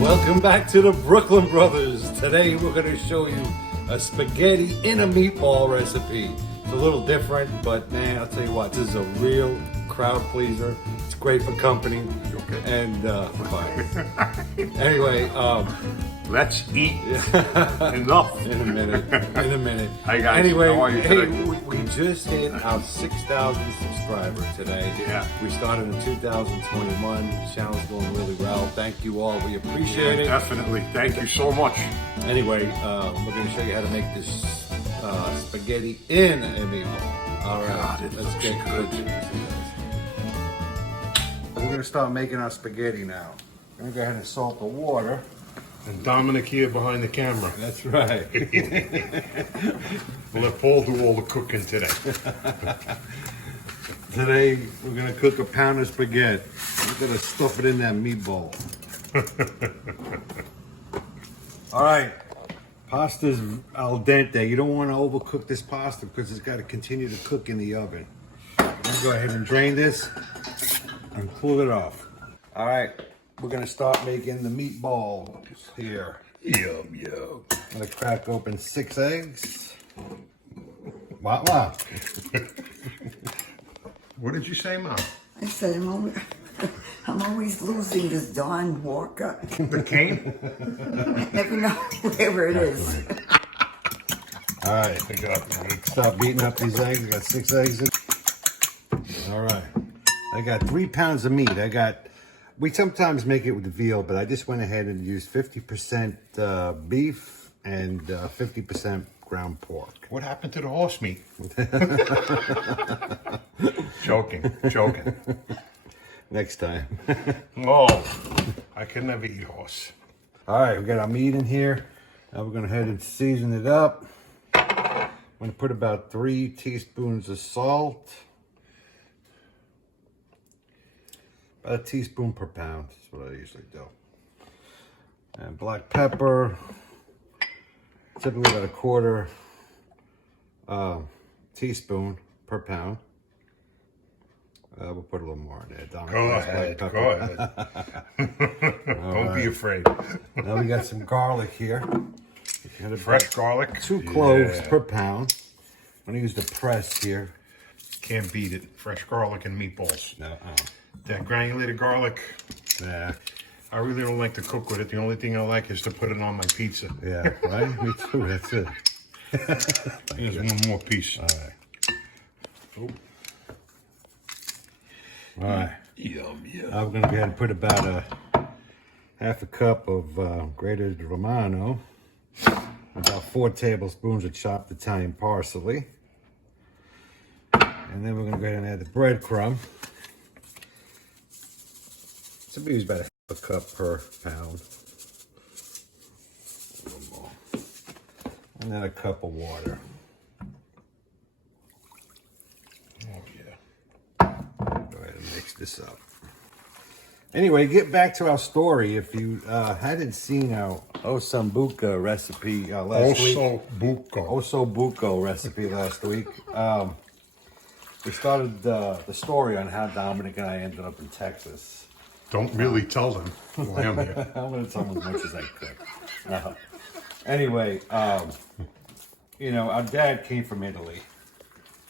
Welcome back to the Brooklyn Brothers. Today we're going to show you a spaghetti in a meatball recipe. It's a little different, but man, I'll tell you what, this is a real crowd pleaser. It's great for company. Okay. And fine. Anyway, let's eat. Enough. In a minute. Hi guys. Anyway, How are you hey, today? we just hit our 6,000 subscriber today. Yeah. We started in 2021. The channel's going really well. Thank you all. We appreciate it. Definitely. Thank you so much. Anyway, we're going to show you how to make this spaghetti in a meatball. All right, God, let's get cooking. We're going to start making our spaghetti now. I'm going to go ahead and salt the water. And Dominic here behind the camera. That's right. We'll let Paul do all the cooking today. Today, we're going to cook a pound of spaghetti. We're going to stuff it in that meatball. All right. Pasta's al dente. You don't want to overcook this pasta because it's got to continue to cook in the oven. I'm going to go ahead and drain this and pull it off. All right. We're going to start making the meatballs here. Yum, yum. I'm going to crack open 6 eggs. Wow. What did you say, Mom? I said, I'm always losing this darn Walker. The cane? I never know where it is. All right. I got it. Stop beating up these eggs. I got 6 eggs in. All right. I got 3 pounds of meat. We sometimes make it with veal, but I just went ahead and used 50% beef and 50% ground pork. What happened to the horse meat? Joking. Next time. Oh, I can never eat horse. All right, we got our meat in here. Now we're going to head and season it up. I'm going to put about 3 teaspoons of salt. About a teaspoon per pound is what I usually do. And black pepper, typically about a quarter teaspoon per pound. We'll put a little more in there. Go ahead. Don't be afraid. Now we got some garlic here. Fresh garlic. 2 cloves per pound. I'm going to use the press here. Can't beat it. Fresh garlic and meatballs. No, That granulated garlic, yeah. I really don't like to cook with it. The only thing I like is to put it on my pizza. Yeah, right? Me too, that's it. There's one more piece. All right. All right. Yum. I'm going to go ahead and put about a half a cup of grated Romano, about 4 tablespoons of chopped Italian parsley. And then we're going to go ahead and add the breadcrumb. So we use about a half a cup per pound. A little more. And then a cup of water. Oh, yeah. Go ahead and mix this up. Anyway, get back to our story. If you hadn't seen our Osambuca recipe last week. Osobuco recipe last week. We started the story on how Dominic and I ended up in Texas. Don't really tell them why I'm here. I'm going to tell them as much as I could. Anyway, you know, our dad came from Italy.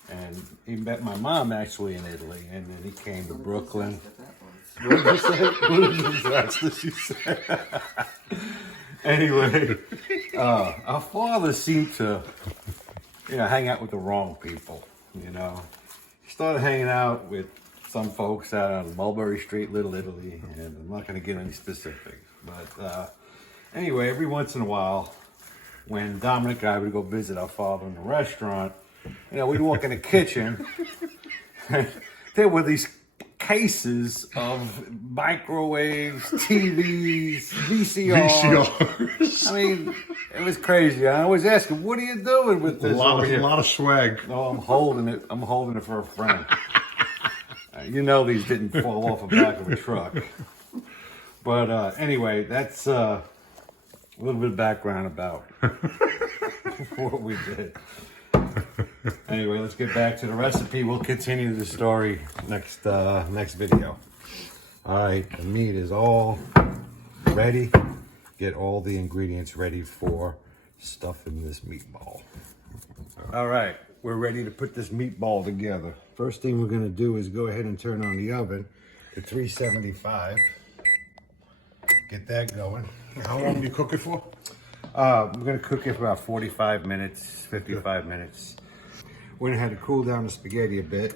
And he met my mom actually in Italy. And then he came to Brooklyn. What did you say? What did you say? Anyway, our father seemed to, hang out with the wrong people, He started hanging out with some folks out on Mulberry Street, Little Italy, and I'm not going to get any specifics. But anyway, every once in a while, when Dominic and I would go visit our father in the restaurant, we'd walk in the kitchen, and there were these cases of microwaves, TVs, VCRs. I mean, it was crazy. I always ask him, "What are you doing with this?" A lot of swag. No, I'm holding it. I'm holding it for a friend. These didn't fall off the back of a truck. But anyway, that's a little bit of background about what we did. Anyway, let's get back to the recipe. We'll continue the story next video. All right, the meat is all ready. Get all the ingredients ready for stuffing this meatball. All right, we're ready to put this meatball together. First thing we're gonna do is go ahead and turn on the oven to 375. Get that going. How long do you cook it for? We're gonna cook it for about 45 minutes, 55 minutes. We're gonna have to cool down the spaghetti a bit.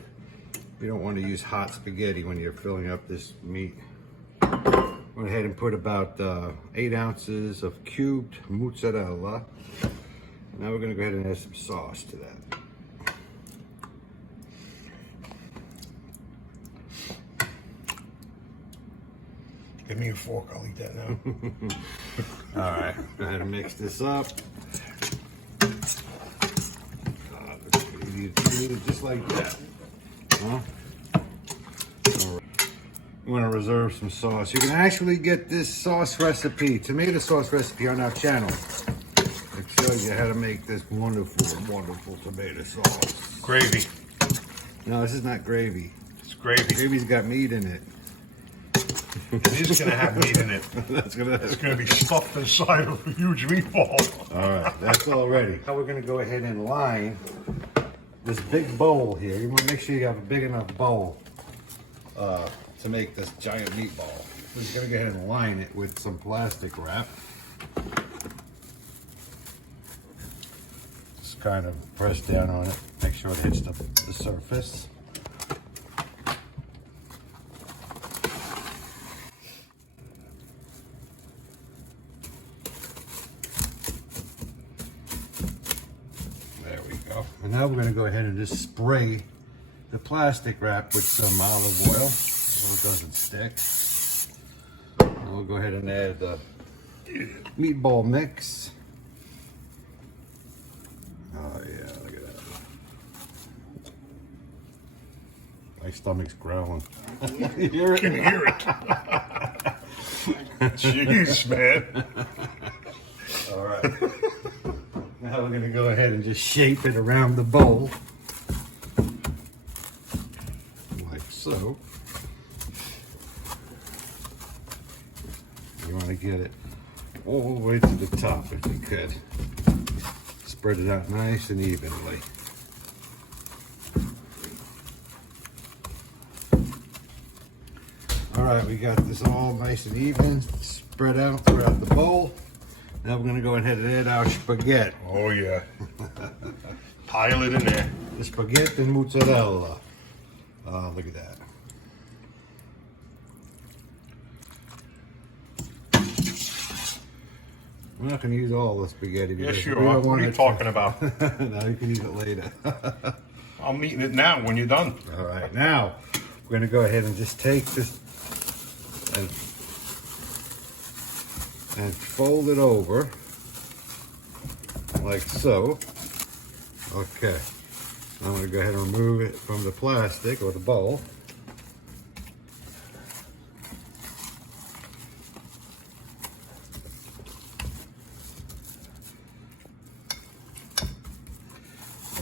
You don't want to use hot spaghetti when you're filling up this meat. Went ahead and put about 8 ounces of cubed mozzarella. Now we're gonna go ahead and add some sauce to that. Give me a fork, I'll eat that now. All right, go ahead and mix this up. You eat it just like that. Huh? You want to reserve some sauce. You can actually get this sauce recipe, tomato sauce recipe, on our channel. It shows you how to make this wonderful, wonderful tomato sauce. Gravy. No, this is not gravy. It's gravy. Gravy's got meat in it. It is going to have meat in it. It's going to be stuffed inside of a huge meatball. All right, that's all ready. Now we're going to go ahead and line this big bowl here. You want to make sure you have a big enough bowl to make this giant meatball. We're just going to go ahead and line it with some plastic wrap. Just kind of press down on it, make sure it hits the surface. There we go. And now we're going to go ahead and just spray the plastic wrap with some olive oil so it doesn't stick. And we'll go ahead and add the meatball mix. Oh yeah, look at that. My stomach's growling. You hear it? I can hear it. Jeez, man. All right. Now we're going to go ahead and just shape it around the bowl. Like so. You want to get it all the way to the top if you could. Spread it out nice and evenly. All right, we got this all nice and even, spread out throughout the bowl. Now we're going to go ahead and add our spaghetti. Oh, yeah. Pile it in there. The spaghetti and mozzarella. Oh, look at that. We're not going to use all the spaghetti. Yes, you are. What are you talking about? No, you can use it later. I'm eating it now when you're done. All right, now we're going to go ahead and just take this and fold it over like so. Okay, I'm going to go ahead and remove it from the plastic or the bowl.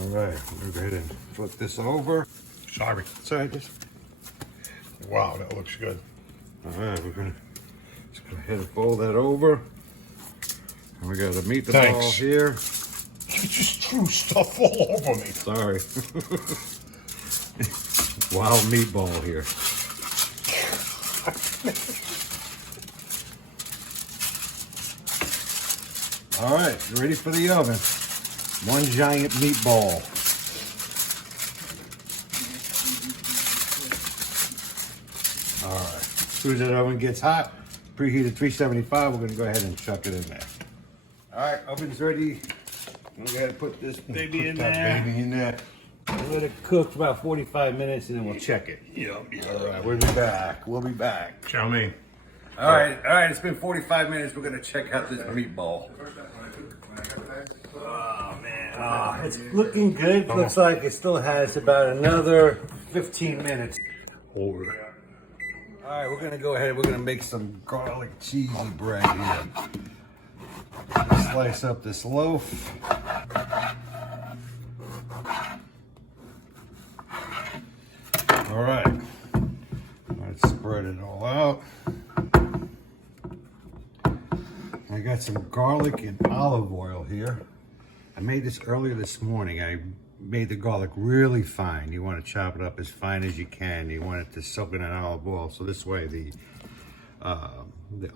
All right, we'll go ahead and flip this over. Sorry. Sorry, just. Wow, that looks good. All right, we're gonna just go ahead and fold that over. And we got the meatball here. You just threw stuff all over me. Sorry. Wild meatball here. All right, ready for the oven. One giant meatball. All right, as soon as that oven gets hot, preheated 375, we're gonna go ahead and chuck it in there. All right, oven's ready. I'm gonna go ahead and put this baby in there. Baby in there. We'll let it cook for about 45 minutes and then we'll check it. Yeah. All right, we'll be back. We'll be back. Chow mein. All right, it's been 45 minutes. We're gonna check out this meatball. Oh man, it's looking good. Looks like it still has about another 15 minutes. Hold it. All right, we're gonna go ahead. We're gonna make some garlic cheesy bread here. Slice up this loaf. All right, let's spread it all out. I got some garlic and olive oil here. I made this earlier this morning. I made the garlic really fine. You want to chop it up as fine as you can. You want it to soak in that olive oil, so this way the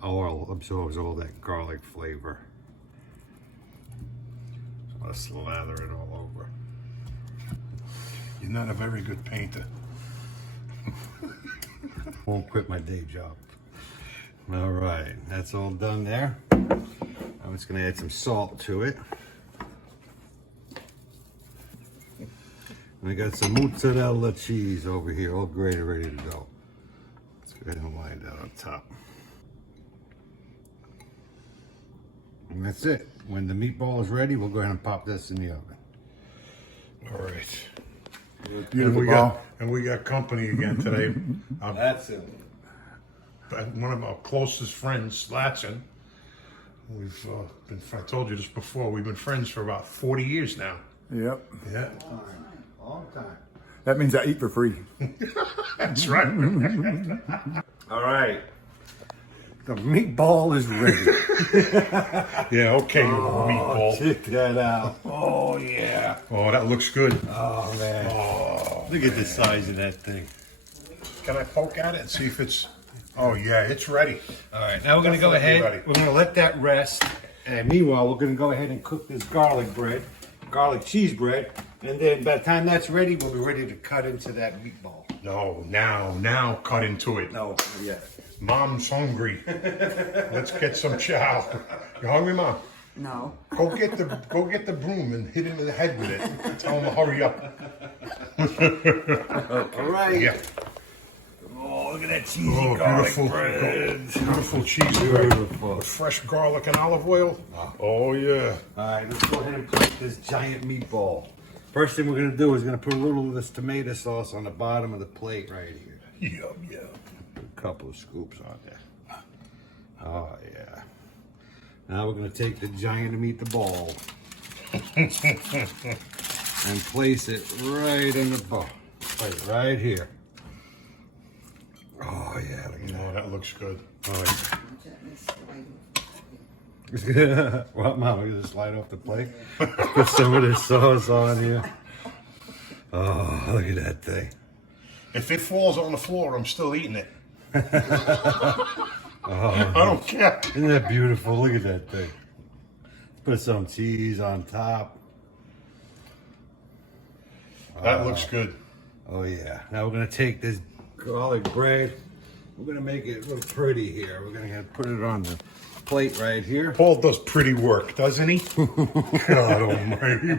oil absorbs all that garlic flavor. So I'll slather it all over. You're not a very good painter. Won't quit my day job. All right, that's all done there. I'm just gonna add some salt to it. I got some mozzarella cheese over here, all grated, ready to go. Let's go ahead and line that on top. And that's it. When the meatball is ready, we'll go ahead and pop this in the oven. All right. Beautiful And we got company again today. That's it. One of our closest friends, Latson. We've been, I told you this before, we've been friends for about 40 years now. Yep. Yeah. Long time. That means I eat for free. That's right. All right. The meatball is ready. Yeah, okay, you meatball. Check that out. Oh, yeah. Oh, that looks good. Oh, man. Oh, Look at the size of that thing. can I poke at it and see if it's... Oh, yeah, it's ready. All right, now we're going to go Definitely ahead. ready. We're going to let that rest. And meanwhile, we're going to go ahead and cook this garlic cheese bread. And then by the time that's ready, we'll be ready to cut into that meatball. No, now cut into it. No, yeah. Mom's hungry. Let's get some chow. You hungry, Mom? No. Go get the broom and hit him in the head with it. Tell him to hurry up. All right. Yeah. Oh, look at that cheesy Oh, garlic beautiful, bread. beautiful cheese bread Beautiful. with fresh garlic and olive oil. Oh yeah. All right, let's go ahead and put this giant meatball. First thing we're going to do is going to put a little of this tomato sauce on the bottom of the plate right here. Yum yum. A couple of scoops on there. Oh, yeah. Now we're going to take the giant meatball and place it right in the bowl. Right here. Oh, yeah. Look at Oh, that looks good. that. Oh, yeah. Well, Mom, we're going to slide off the plate. Put some of this sauce on here. Oh, look at that thing. If it falls on the floor, I'm still eating it. I don't care. Isn't that beautiful? Look at that thing. Put some cheese on top. That looks good. Oh yeah. Now we're gonna take this garlic bread. We're gonna make it look pretty here. We're gonna put it on the plate right here. Paul does pretty work, doesn't he? God almighty.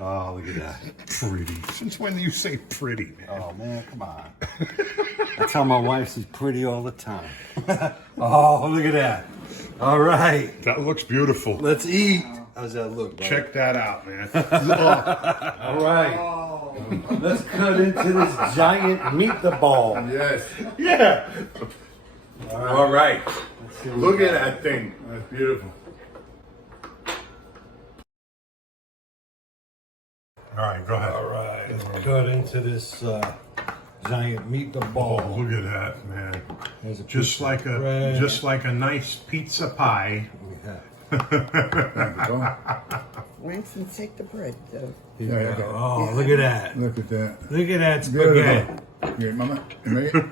Oh, look at that. Pretty. Since when do you say pretty, man? Oh man, come on. I tell my wife she's pretty all the time. Oh, look at that. All right. That looks beautiful. Let's eat. How's that look, buddy? Check that out, man. All right. Let's cut into this giant meatball. Yes. Yeah. All right. Look at that thing. That's beautiful. All right, go ahead. All right. Let's cut into this giant meatball. Oh, look at that, man. There's a Just piece like of bread. a nice pizza pie. Yeah. Winston, take the bread, though. Yeah. Oh, look at that. Look at that. Look at that spaghetti. Here, Mama. You make it?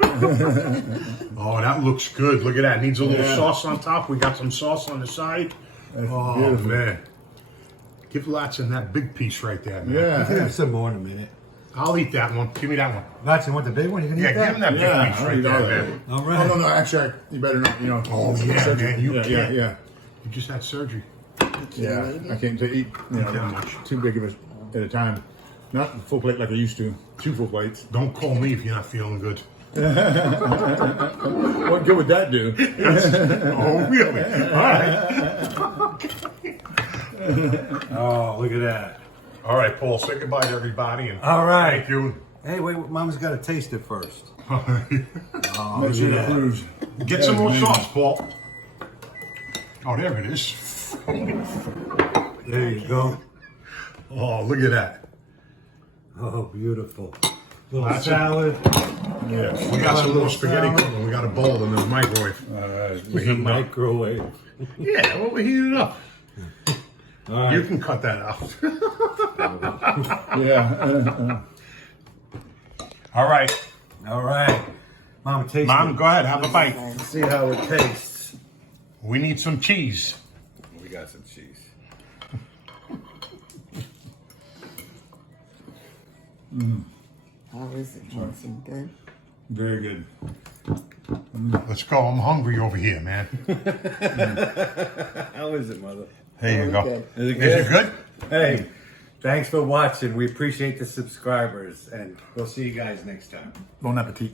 Oh, that looks good. Look at that. Needs a little sauce on top. We got some sauce on the side. That's Oh, beautiful. man. Give Latson that big piece right there, man. Yeah. Have some more in a minute. I'll eat that one. Give me that one. Max, you want the big one? You can Yeah, eat that? give him that big Yeah, piece I'll right eat all there, that. man. All Oh, right. no, actually, you better not, Oh, yeah, surgery. man, you yeah, can't. yeah, You just had surgery. yeah. I can't eat, How much? too big of it at a time. Not a full plate like I used to. 2 full plates. Don't call me if you're not feeling good. What good would that do? Oh, really? All right. Oh, look at that. All right, Paul, say goodbye to everybody. And All right. Thank you. Hey, wait, Mama's got to taste it first. All right. Oh, Make look sure at it that. approves. Get some more sauce, Paul. Oh, there it is. There you go. Oh, look at that. Oh, beautiful. Little salad. Yes. We got some little spaghetti cooking. We got a bowl in the microwave. All right. We're heating up. Microwave. Yeah, well, we're heating it up. All right. You can cut that out. Yeah. All right. All right. Mom, taste Mom, it. go ahead. Have a bite. See how it tastes. We need some cheese. We got some cheese. How is it, Johnson? Good? Very good. Let's go. I'm hungry over here, man. How is it, Mother? There you go. Good. Is it Is it good? Hey, thanks for watching. We appreciate the subscribers, and we'll see you guys next time. Bon appetit.